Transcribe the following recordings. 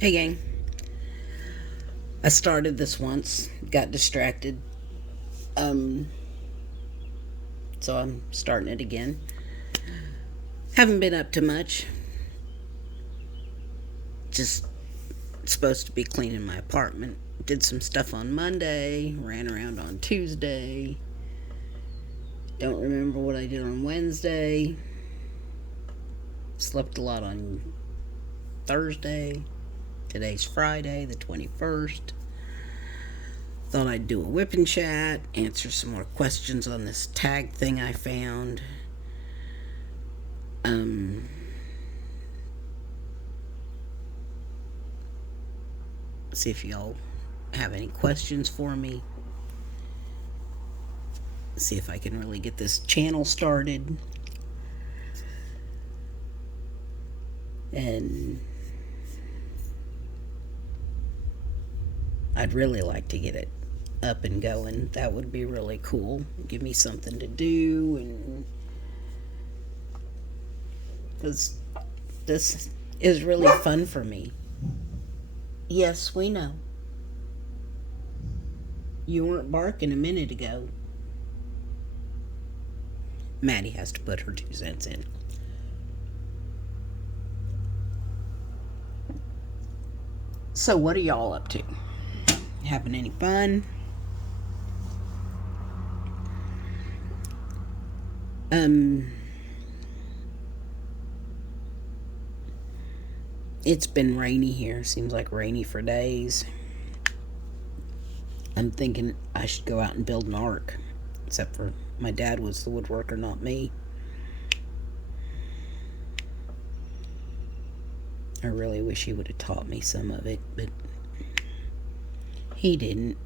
Hey gang, I started this once, got distracted, um, so I'm starting it again. Haven't been up to much, just supposed to be cleaning my apartment. Did some stuff on Monday, ran around on Tuesday, don't remember what I did on Wednesday, slept a lot on Thursday. Today's Friday, the 21st. Thought I'd do a whip and chat, answer some more questions on this tag thing I found. Um, See if y'all have any questions for me. See if I can really get this channel started. And I'd really like to get it up and going. That would be really cool. Give me something to do, and because this is really fun for me. Yes, we know. You weren't barking a minute ago. Maddie has to put her 2 cents in. So, what are y'all up to? Having any fun? It's been rainy here. Seems like rainy for days. I'm thinking I should go out and build an ark. Except for my dad was the woodworker, not me. I really wish he would have taught me some of it, but he didn't.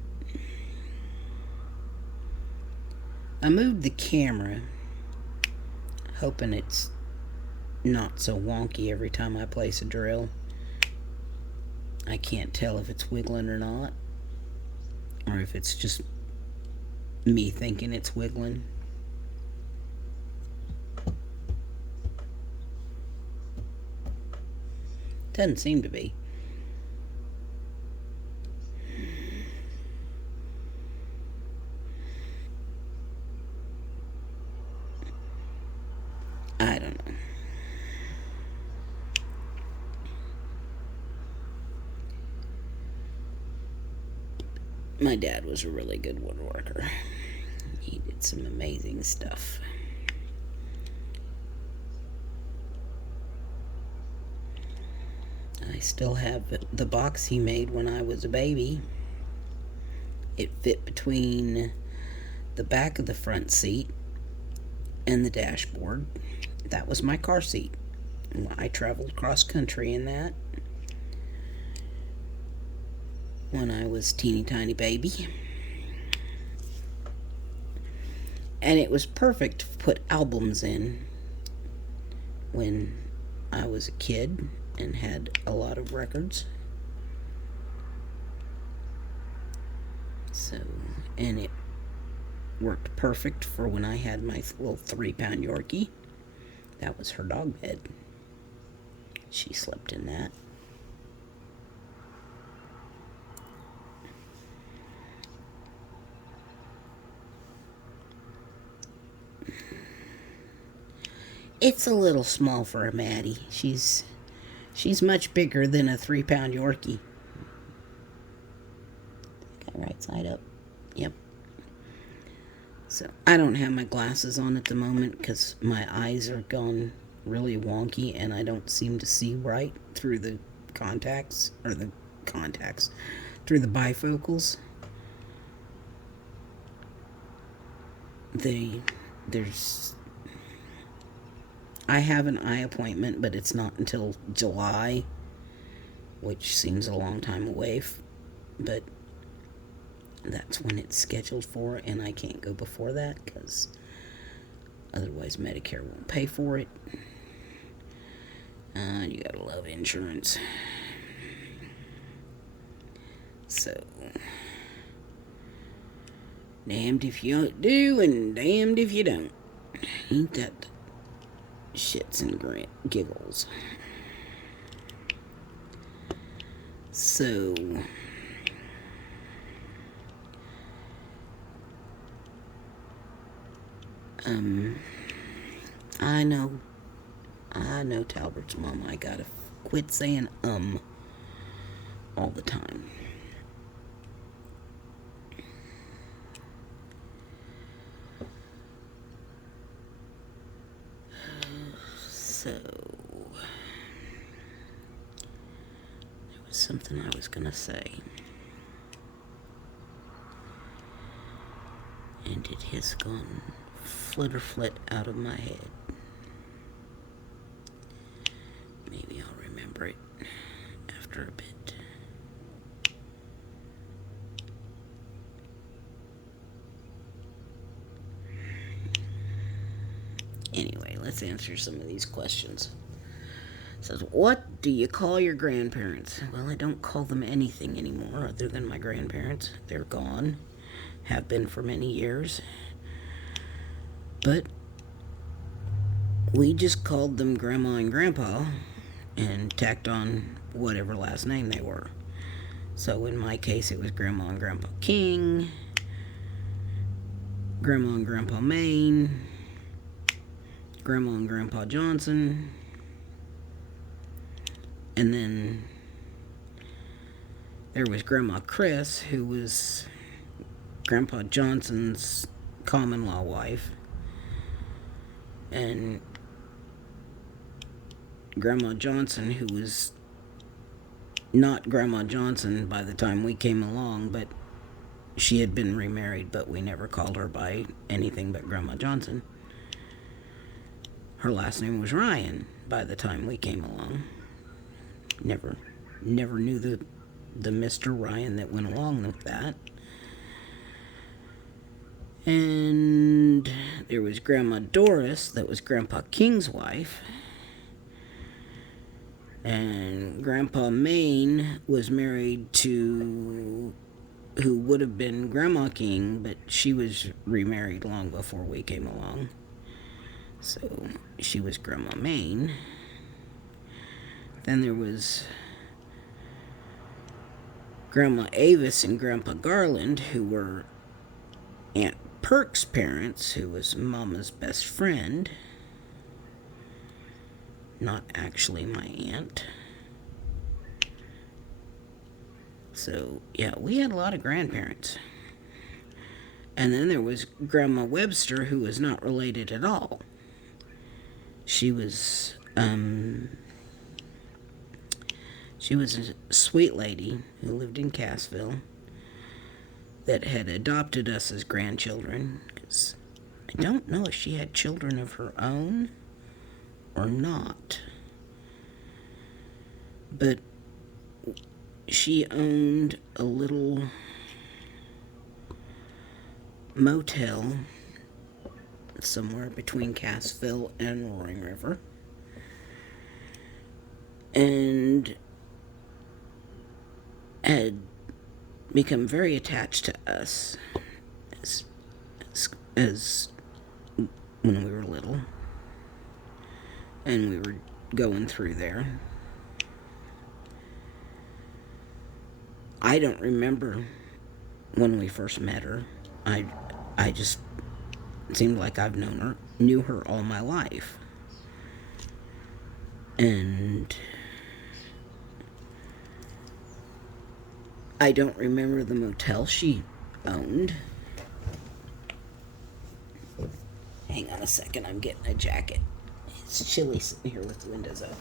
I moved the camera, hoping it's not so wonky every time I place a drill. I can't tell if it's wiggling or not, or if it's just me thinking it's wiggling. Doesn't seem to be. I don't know. My dad was a really good woodworker. He did some amazing stuff. I still have the box he made when I was a baby. It fit between the back of the front seat and the dashboard. That was my car seat. I traveled cross country in that when I was teeny tiny baby. And it was perfect to put albums in when I was a kid and had a lot of records. So, and it worked perfect for when I had my little 3-pound Yorkie. That was her dog bed. She slept in that. It's a little small for a Maddie. She's much bigger than a 3-pound Yorkie. Got right side up. Yep. So I don't have my glasses on at the moment because my eyes are gone really wonky and I don't seem to see right through the contacts, through the bifocals. There's I have an eye appointment, but it's not until July, which seems a long time away, but that's when it's scheduled for, and I can't go before that because otherwise Medicare won't pay for it. You gotta love insurance. So, damned if you do and damned if you don't. Ain't that shits and giggles. So, I know, Talbert's mom. I gotta quit saying all the time. So, there was something I was gonna say, and it has gone flit out of my head. Maybe I'll remember it after a bit. Anyway, let's answer some of these questions. It says, what do you call your grandparents? Well, I don't call them anything anymore other than my grandparents. They're gone. Have been for many years. But we just called them Grandma and Grandpa and tacked on whatever last name they were. So in my case, it was Grandma and Grandpa King, Grandma and Grandpa Maine, Grandma and Grandpa Johnson, and then there was Grandma Chris, who was Grandpa Johnson's common-law wife, and Grandma Johnson, who was not Grandma Johnson by the time we came along, but she had been remarried, but we never called her by anything but Grandma Johnson. Her last name was Ryan by the time we came along. Never knew the Mr. Ryan that went along with that. And there was Grandma Doris, that was Grandpa King's wife. And Grandpa Maine was married to who would have been Grandma King, but she was remarried long before we came along. So she was Grandma Maine. Then there was Grandma Avis and Grandpa Garland, who were Aunt Perk's parents, who was Mama's best friend. Not actually my aunt. So, yeah, we had a lot of grandparents. And then there was Grandma Webster, who was not related at all. She was a sweet lady who lived in Cassville that had adopted us as grandchildren, because I don't know if she had children of her own or not. But she owned a little motel somewhere between Cassville and Roaring River. And had become very attached to us as when we were little. And we were going through there. I don't remember when we first met her. I just seemed like I've knew her all my life. And I don't remember the motel she owned. Hang on a second, I'm getting a jacket. It's chilly sitting here with the windows open.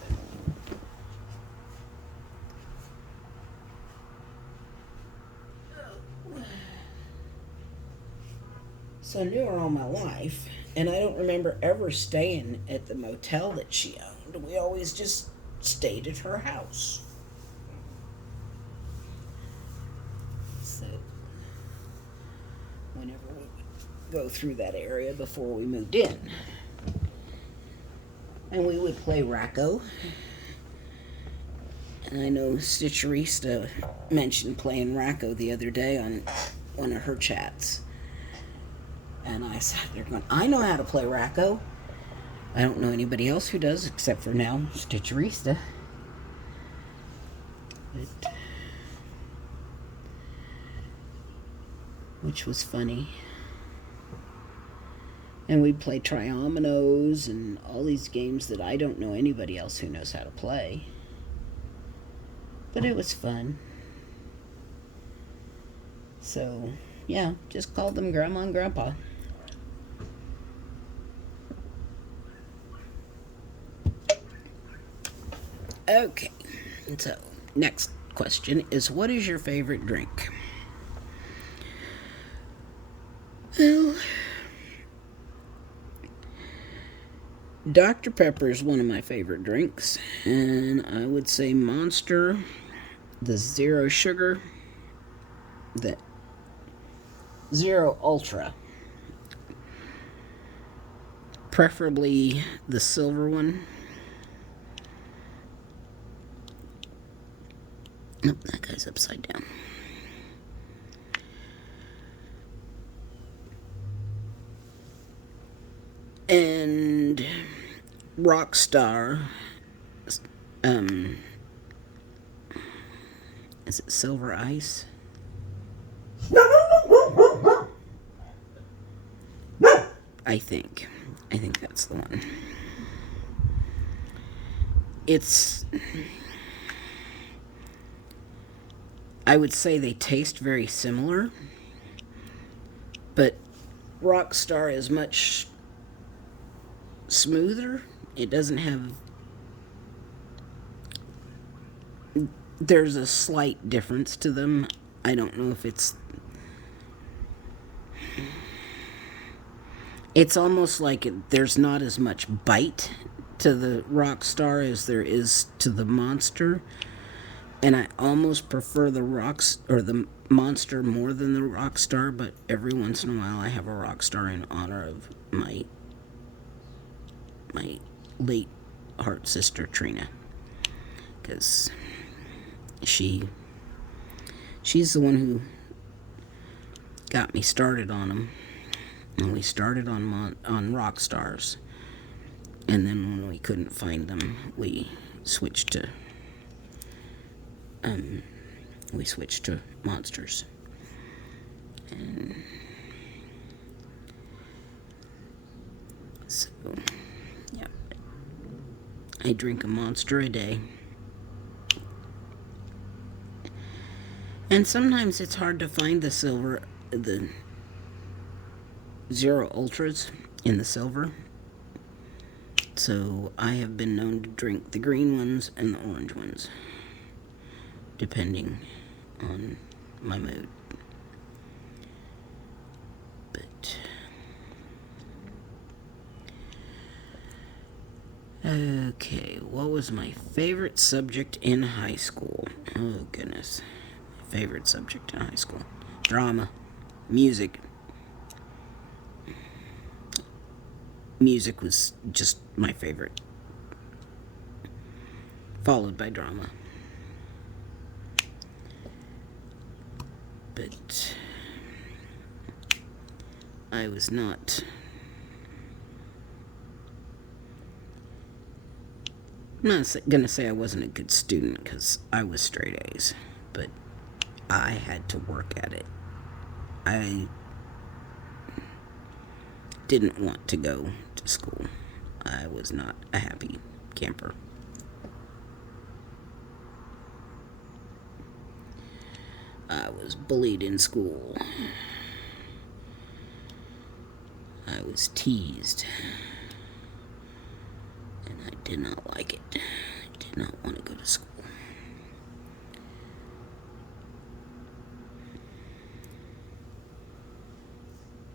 So I knew her all my life, and I don't remember ever staying at the motel that she owned. We always just stayed at her house. So whenever we would go through that area before we moved in, and we would play Racco. And I know Stitcherista mentioned playing Racco the other day on one of her chats. And I sat there going, I know how to play Racco. I don't know anybody else who does, except for now, Stitcherista. But which was funny. And we'd play triominoes and all these games that I don't know anybody else who knows how to play. But it was fun. So, yeah, just called them Grandma and Grandpa. Okay, so next question is, what is your favorite drink? Well, Dr. Pepper is one of my favorite drinks, and I would say Monster, the Zero Sugar, the Zero Ultra, preferably the silver one. Nope, that guy's upside down. And Rockstar, is it Silver Ice? I think that's the one. I would say they taste very similar, but Rockstar is much smoother. It doesn't have... There's a slight difference to them. I don't know if it's... It's almost like there's not as much bite to the Rockstar as there is to the Monster. And I almost prefer the the Monster more than the Rockstar, but every once in a while I have a Rockstar in honor of my late heart sister Trina, because she's the one who got me started on them, and we started on Rockstars, and then when we couldn't find them, we switched to Monsters. And so, yeah, I drink a Monster a day. And sometimes it's hard to find the Zero Ultras in the silver. So I have been known to drink the green ones and the orange ones, depending on my mood. But okay, what was my favorite subject in high school? Oh goodness. Favorite subject in high school: drama, music. Music was just my favorite, followed by drama. But I was not... I'm not gonna say I wasn't a good student, because I was straight A's, but I had to work at it. I didn't want to go to school. I was not a happy camper. I was bullied in school. I was teased. And I did not like it. I did not want to go to school.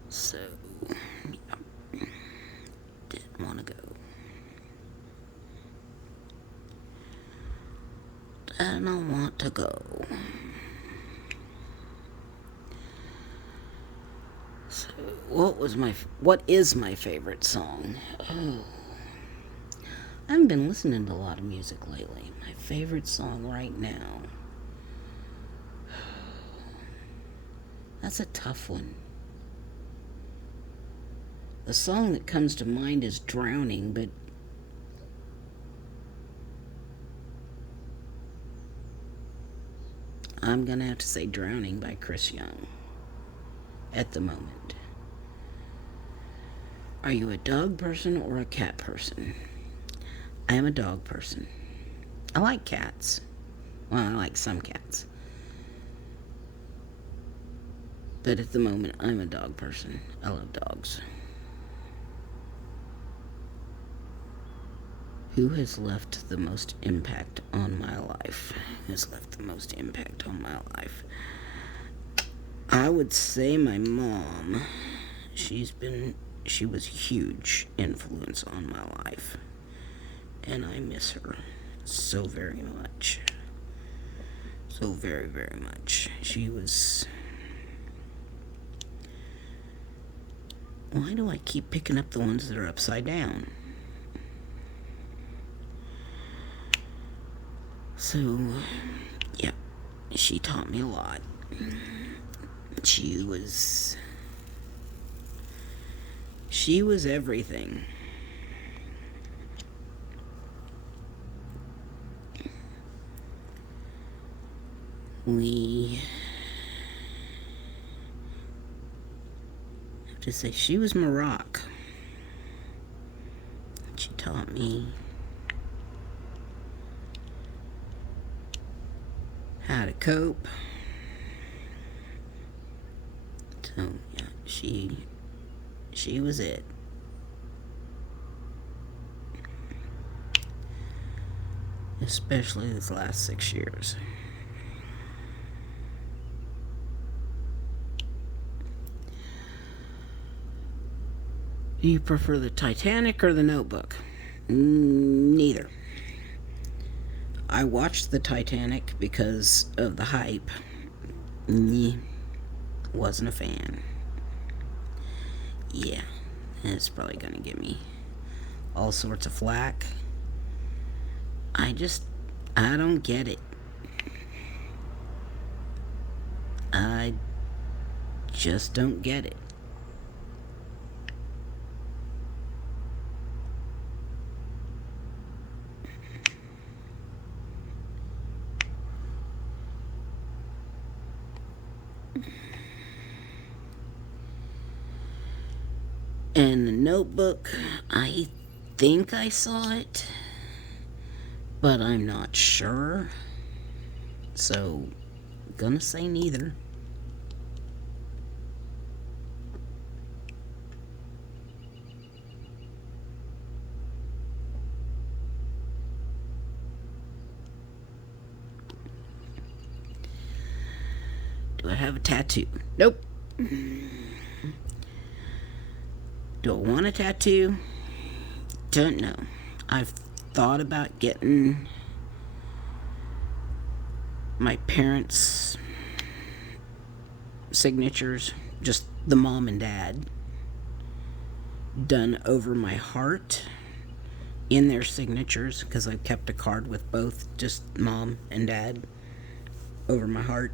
So, yeah, didn't want to go. Did not want to go. So, what is my favorite song? Oh, I haven't been listening to a lot of music lately. My favorite song right now. That's a tough one. The song that comes to mind is Drowning, but I'm gonna have to say Drowning by Chris Young. at the moment. Are you a dog person or a cat person? I am a dog person. I like cats. Well, I like some cats. But at the moment, I'm a dog person. I love dogs. Who has left the most impact on my life? Has left the most impact on my life? I would say my mom. She was a huge influence on my life. And I miss her so very much. So very, very much. She was... Why do I keep picking up the ones that are upside down? So, yeah, she taught me a lot. She was everything. We have to say she was my rock. She taught me how to cope. So yeah, she was it. Especially this last 6 years. Do you prefer the Titanic or the Notebook? Neither. I watched the Titanic because of the hype. Wasn't a fan. Yeah, it's probably gonna give me all sorts of flack. I don't get it. I just don't get it. And the Notebook, I think I saw it, but I'm not sure. So, gonna say neither. Do I have a tattoo? Nope. Do I want a tattoo? Don't know. I've thought about getting my parents' signatures, just the mom and dad, done over my heart in their signatures, because I've kept a card with both, just mom and dad over my heart.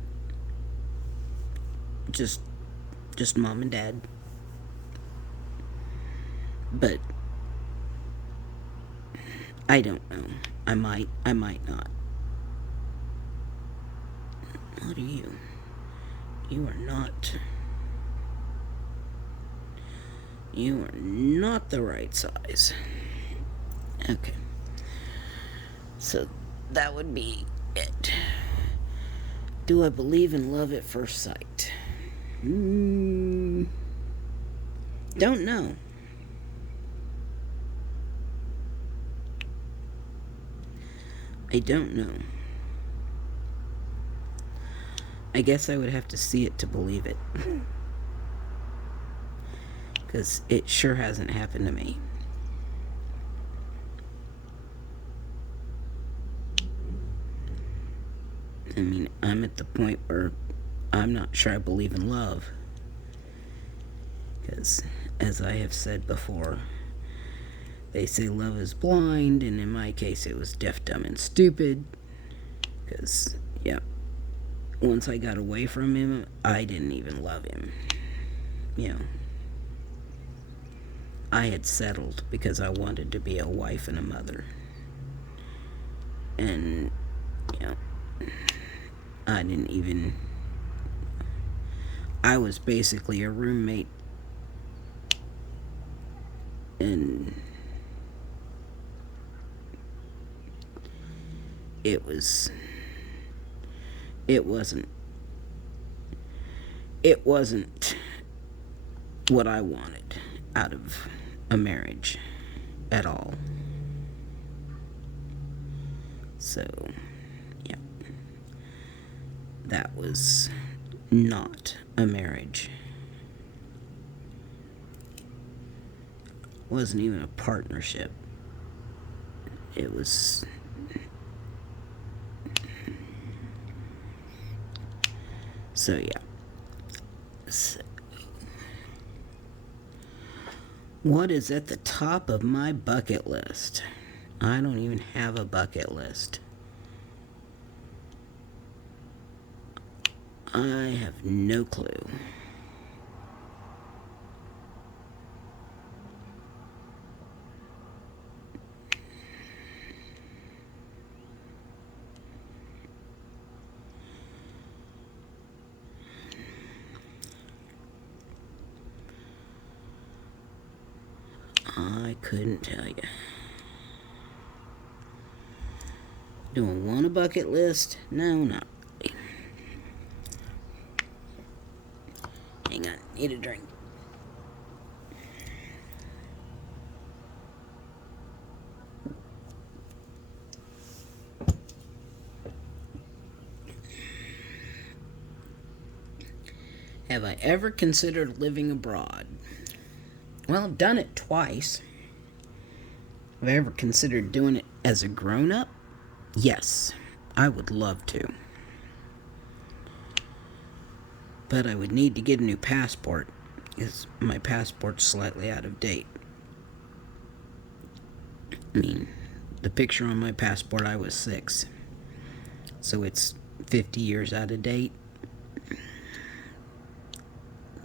Just mom and dad. But I don't know. I might not. What are you? You are not the right size. Okay. So that would be it. Do I believe in love at first sight? Don't know. I don't know. I guess I would have to see it to believe it. Because it sure hasn't happened to me. I mean, I'm at the point where I'm not sure I believe in love. Because, as I have said before, they say love is blind, and in my case it was deaf, dumb, and stupid. Because, yeah, once I got away from him, I didn't even love him. You know, I had settled because I wanted to be a wife and a mother. And, you know, I was basically a roommate, and it wasn't what I wanted out of a marriage at all. So, yeah, that was not a marriage. Wasn't even a partnership. It was... So, yeah. So, what is at the top of my bucket list? I don't even have a bucket list. I have no clue. I couldn't tell you. Do I want a bucket list? No, not really. Hang on, need a drink. Have I ever considered living abroad? Well, I've done it twice. Have I ever considered doing it as a grown-up? Yes, I would love to. But I would need to get a new passport, because my passport's slightly out of date. I mean, the picture on my passport, I was 6. So it's 50 years out of date.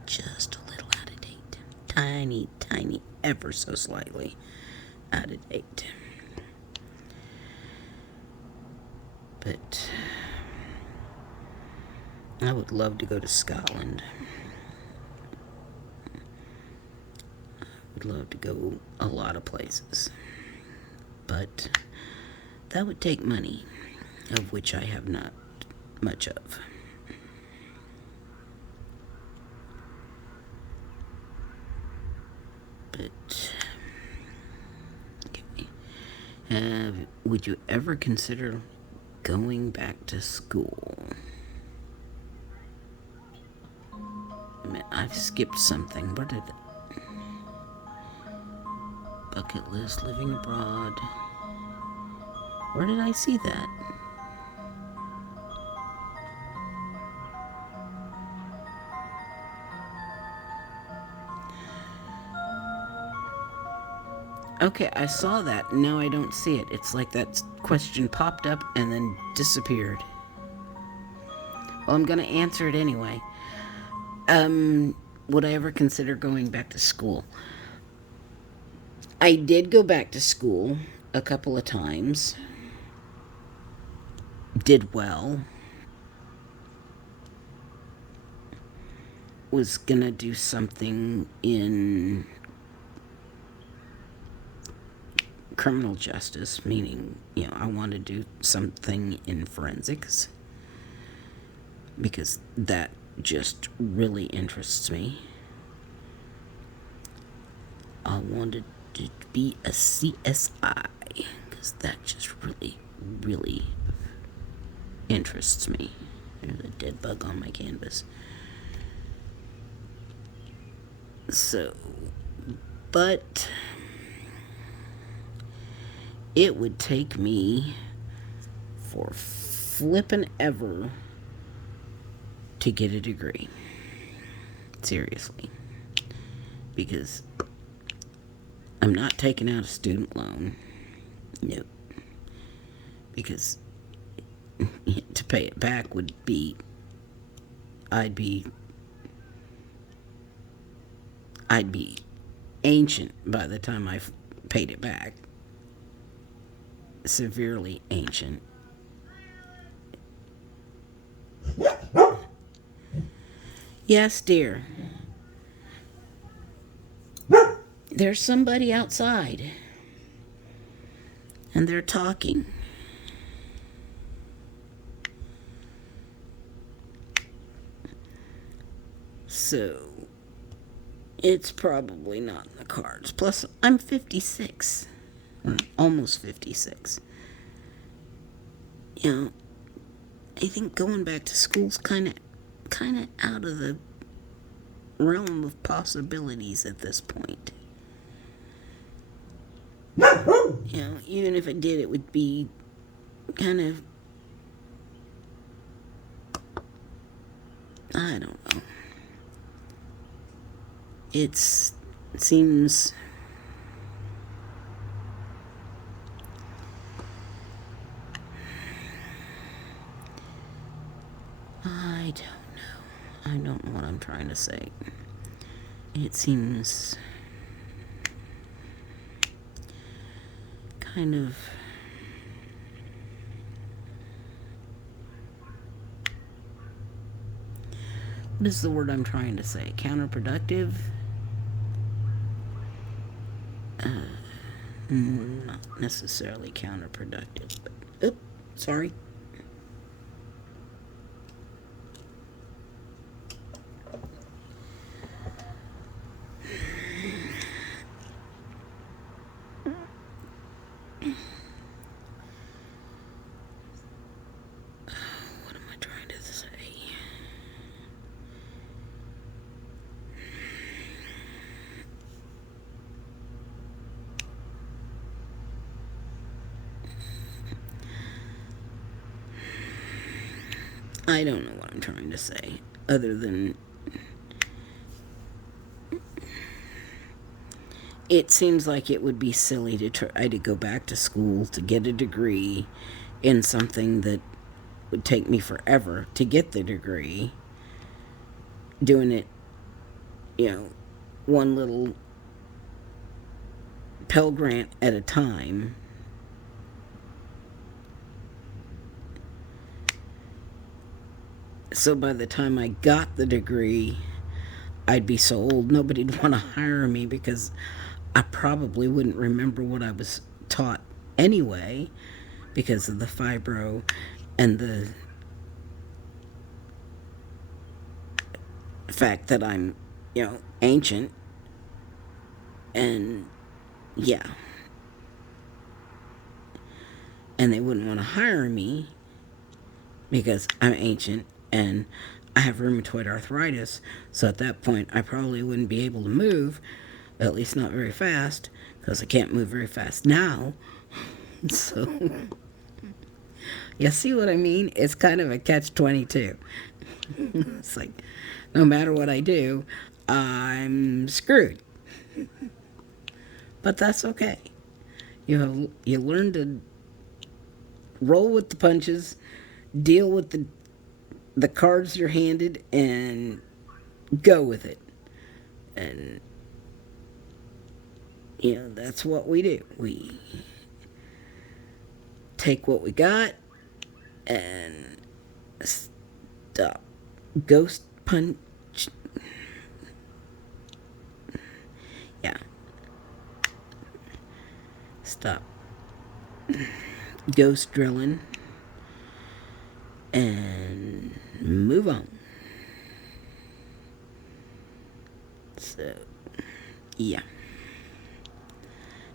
Just a little out of date. Tiny, ever so slightly out of date. But I would love to go to Scotland. I would love to go a lot of places. But that would take money, of which I have not much of. But, okay. Would you ever consider going back to school? I mean, I've skipped something. Where did it? Bucket list, living abroad. Where did I see that? Okay, I saw that. Now I don't see it. It's like that question popped up and then disappeared. Well, I'm going to answer it anyway. Would I ever consider going back to school? I did go back to school a couple of times. Did well. Was going to do something in criminal justice, meaning, I want to do something in forensics, because that just really interests me. I wanted to be a CSI, because that just really, really interests me. There's a dead bug on my canvas. So, but it would take me for flippin' ever to get a degree. Seriously. Because I'm not taking out a student loan. Nope. Because to pay it back would be... I'd be ancient by the time I've paid it back. Severely ancient. Yes, dear. There's somebody outside. And they're talking. So, it's probably not in the cards. Plus, I'm 56. Almost 56. You know, I think going back to school's kind of out of the realm of possibilities at this point. You know, even if I did, it would be kind of, I don't know. It seems I don't know what I'm trying to say. It seems kind of what is the word I'm trying to say? Counterproductive? Not necessarily counterproductive, but sorry. What am I trying to say? I don't know what I'm trying to say, other than it seems like it would be silly to try to go back to school to get a degree in something that would take me forever to get the degree, doing it, one little Pell Grant at a time. So by the time I got the degree, I'd be so old nobody'd want to hire me because I probably wouldn't remember what I was taught anyway because of the fibro and the fact that I'm, ancient. And yeah. And they wouldn't want to hire me because I'm ancient and I have rheumatoid arthritis. So at that point, I probably wouldn't be able to move, at least not very fast, because I can't move very fast now. So, you see what I mean? It's kind of a catch-22. It's like, no matter what I do, I'm screwed. But that's okay. You learn to roll with the punches, deal with the cards you're handed, and go with it. And, that's what we do. We take what we got and stop. Ghost punch. Yeah. Stop. Ghost drilling. And move on. So, yeah.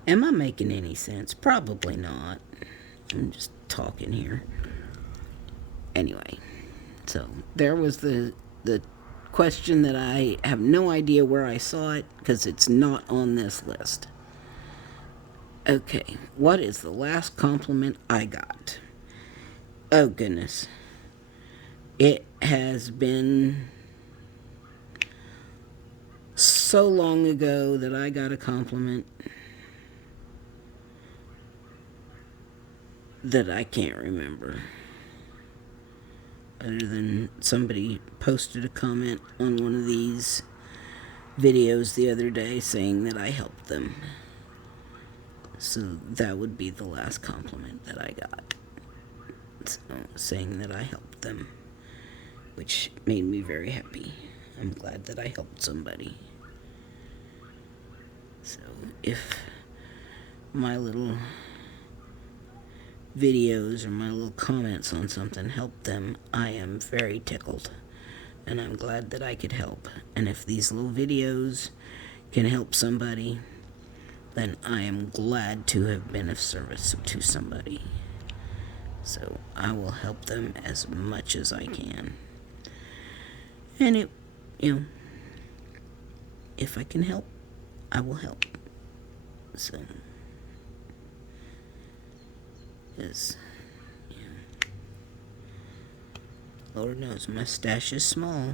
Am I making any sense? Probably not. I'm just talking here. Anyway, so there was the question that I have no idea where I saw it because it's not on this list. Okay, what is the last compliment I got? Oh, goodness. It has been so long ago that I got a compliment that I can't remember. Other than somebody posted a comment on one of these videos the other day saying that I helped them. So that would be the last compliment that I got. So, saying that I helped them, which made me very happy. I'm glad that I helped somebody. So if my little videos or my little comments on something help them, I am very tickled. And I'm glad that I could help. And if these little videos can help somebody, then I am glad to have been of service to somebody. So I will help them as much as I can. And if I can help, I will help. So, because, Lord knows my stash is small,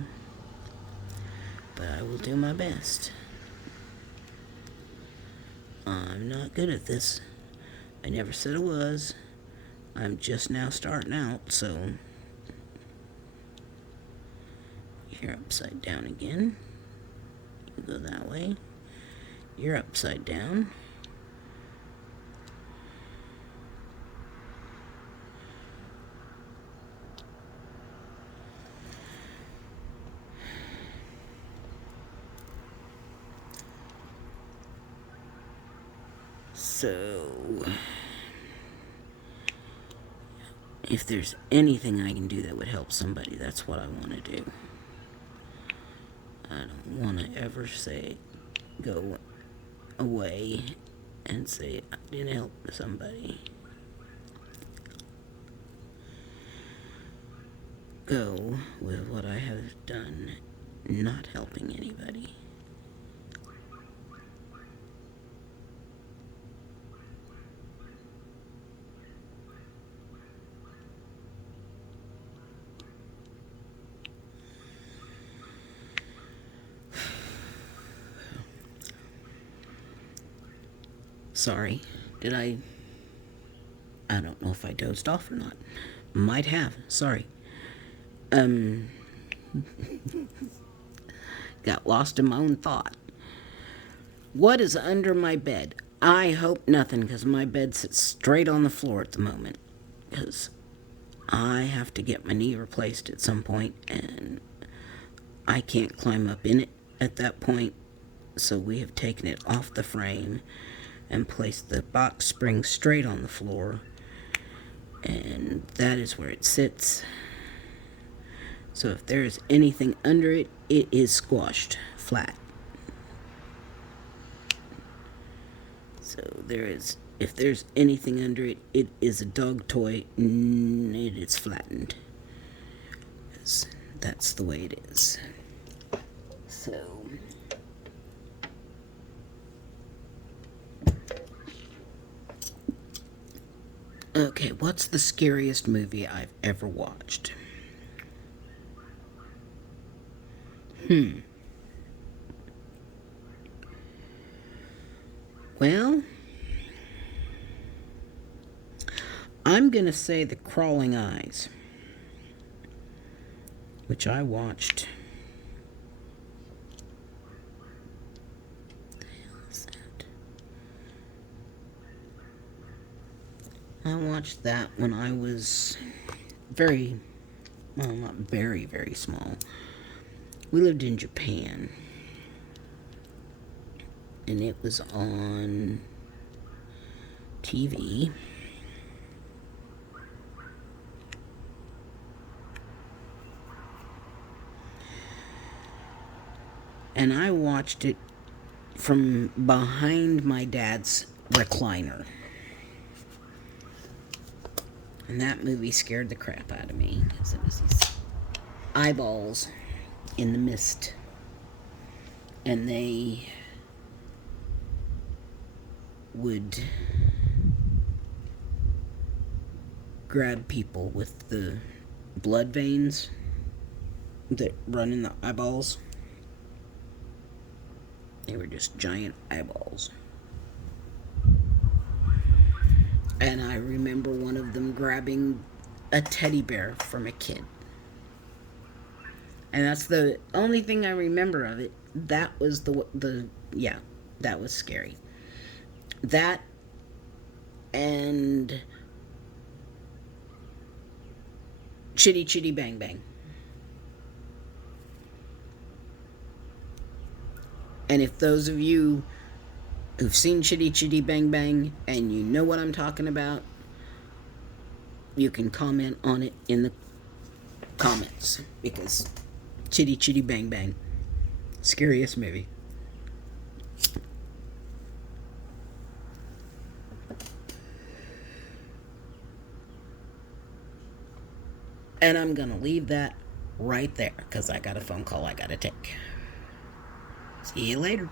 but I will do my best. I'm not good at this. I never said I was. I'm just now starting out, so you're upside down again. You go that way. You're upside down. So, if there's anything I can do that would help somebody, that's what I want to do. I don't want to ever go away and say I didn't help somebody. Go with what I have done, not helping anybody. Sorry, I don't know if I dozed off or not. Might have, sorry. Got lost in my own thought. What is under my bed? I hope nothing, because my bed sits straight on the floor at the moment. Because I have to get my knee replaced at some point, and I can't climb up in it at that point. So we have taken it off the frame and placed the box spring straight on the floor, and that is where it sits. So if there is anything under it, it is squashed flat. So if there's anything under it, it is a dog toy. It is flattened. That's the way it is. So, okay, what's the scariest movie I've ever watched? Well, I'm going to say The Crawling Eyes, which I watched. What the hell is that? I watched that when I was not very, very small. We lived in Japan, and it was on TV. And I watched it from behind my dad's recliner. And that movie scared the crap out of me, because it was these eyeballs in the mist, and they would grab people with the blood veins that run in the eyeballs. They were just giant eyeballs. And I remember one of them grabbing a teddy bear from a kid. And that's the only thing I remember of it. That was that was scary. That and Chitty Chitty Bang Bang. And if those of you who've seen Chitty Chitty Bang Bang and you know what I'm talking about, you can comment on it in the comments, because Chitty Chitty Bang Bang, scariest movie. And I'm gonna leave that right there because I got a phone call I gotta take. See you later.